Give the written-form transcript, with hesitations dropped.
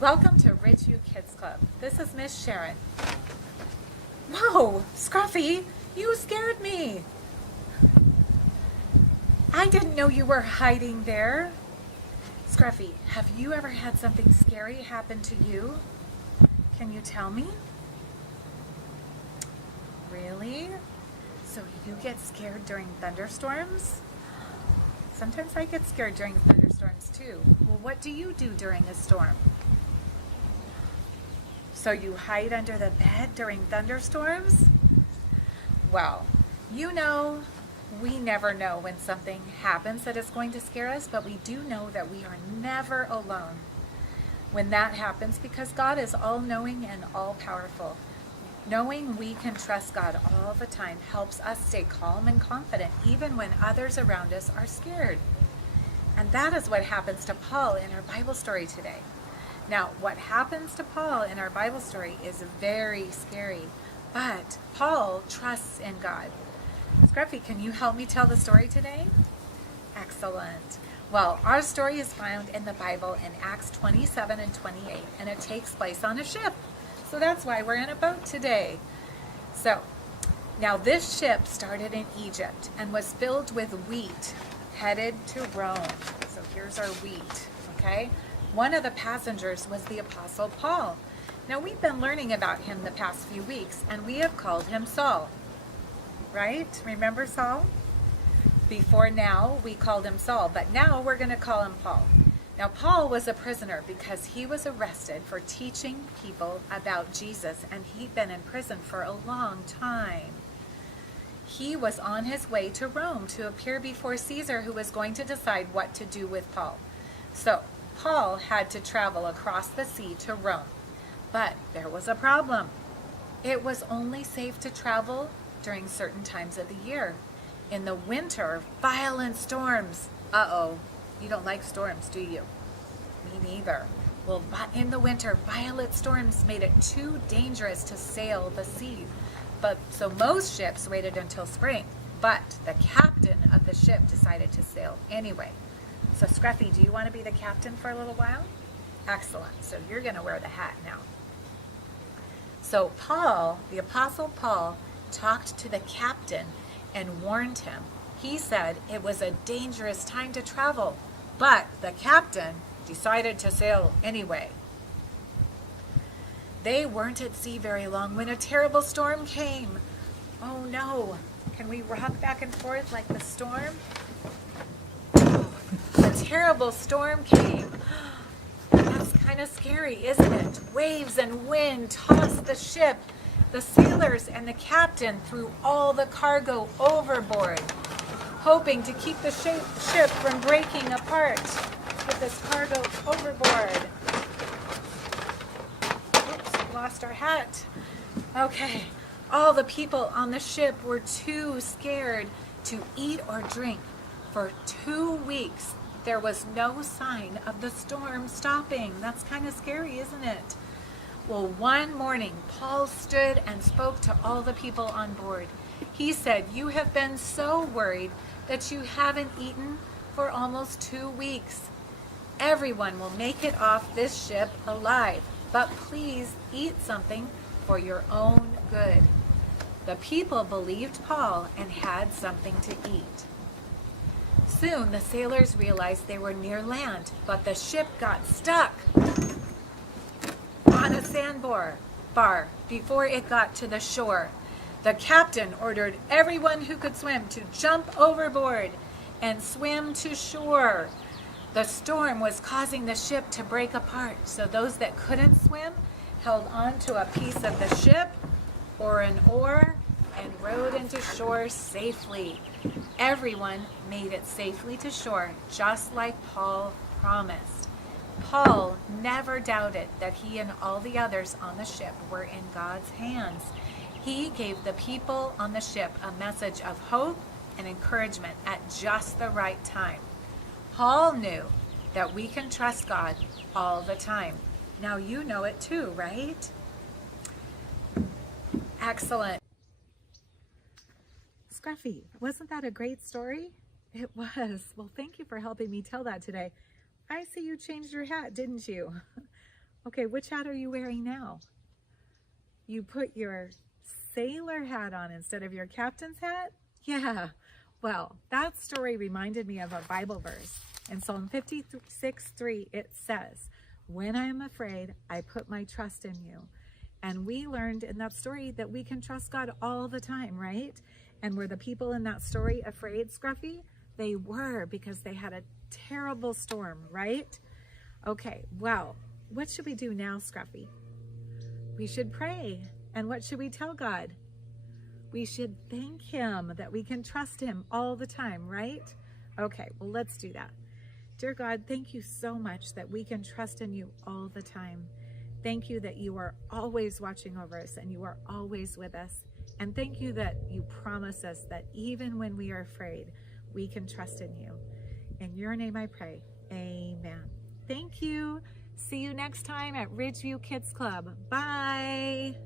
Welcome to Ridgeview Kids Club. This is Miss Sharon. Whoa, Scruffy, you scared me. I didn't know you were hiding there. Scruffy, have you ever had something scary happen to you? Can you tell me? Really? So you get scared during thunderstorms? Sometimes I get scared during thunderstorms too. Well, what do you do during a storm? So you hide under the bed during thunderstorms? Well, you know, we never know when something happens that is going to scare us, but we do know that we are never alone when that happens because God is all-knowing and all-powerful. Knowing we can trust God all the time helps us stay calm and confident even when others around us are scared. And that is what happens to Paul in our Bible story today. Now, what happens to Paul in our Bible story is very scary, but Paul trusts in God. Scruffy, can you help me tell the story today? Excellent. Well, our story is found in the Bible in Acts 27 and 28, and it takes place on a ship. So that's why we're in a boat today. So, now this ship started in Egypt and was filled with wheat headed to Rome. So here's our wheat, okay? One of the passengers was the Apostle Paul. Now we've been learning about him the past few weeks, and we have called him Saul, right? Remember Saul? Before now, we called him Saul, but now we're going to call him Paul. Now, Paul was a prisoner because he was arrested for teaching people about Jesus, and he'd been in prison for a long time. He was on his way to Rome to appear before Caesar, who was going to decide what to do with Paul. So, Paul had to travel across the sea to Rome. But there was a problem. It was only safe to travel during certain times of the year. In the winter, violent storms. Uh-oh. You don't like storms, do you? Me neither. Well, in the winter, violent storms made it too dangerous to sail the sea. So most ships waited until spring, but the captain of the ship decided to sail anyway. So Scruffy, do you want to be the captain for a little while? Excellent. So you're going to wear the hat now. So Paul, the Apostle Paul, talked to the captain and warned him. He said it was a dangerous time to travel, but the captain decided to sail anyway. They weren't at sea very long when a terrible storm came. Oh no, can we rock back and forth like the storm? A terrible storm came. That's kind of scary, isn't it? Waves and wind tossed the ship. The sailors and the captain threw all the cargo overboard, hoping to keep the ship from breaking apart. Put this cargo overboard. Oops, lost our hat. Okay, all the people on the ship were too scared to eat or drink. For 2 weeks, there was no sign of the storm stopping. That's kind of scary, isn't it? Well, one morning, Paul stood and spoke to all the people on board. He said, "You have been so worried that you haven't eaten for almost 2 weeks. Everyone will make it off this ship alive, but please eat something for your own good." The people believed Paul and had something to eat. Soon the sailors realized they were near land, but the ship got stuck on a sandbar before it got to the shore. The captain ordered everyone who could swim to jump overboard and swim to shore. The storm was causing the ship to break apart, so those that couldn't swim held on to a piece of the ship or an oar and rowed into shore safely. Everyone made it safely to shore, just like Paul promised. Paul never doubted that he and all the others on the ship were in God's hands. He gave the people on the ship a message of hope and encouragement at just the right time. Paul knew that we can trust God all the time. Now you know it too, right? Excellent. Scruffy, wasn't that a great story? It was. Well, thank you for helping me tell that today. I see you changed your hat, didn't you? Okay, which hat are you wearing now? You put your sailor hat on instead of your captain's hat? Yeah. Well, that story reminded me of a Bible verse. In Psalm 56:3, it says, "When I am afraid, I put my trust in you." And we learned in that story that we can trust God all the time, right? And were the people in that story afraid, Scruffy? They were, because they had a terrible storm, right? Okay, well, what should we do now, Scruffy? We should pray. And what should we tell God? We should thank him that we can trust him all the time, right? Okay, well, let's do that. Dear God, thank you so much that we can trust in you all the time. Thank you that you are always watching over us and you are always with us. And thank you that you promise us that even when we are afraid, we can trust in you. In your name I pray, amen. Thank you. See you next time at Ridgeview Kids Club. Bye.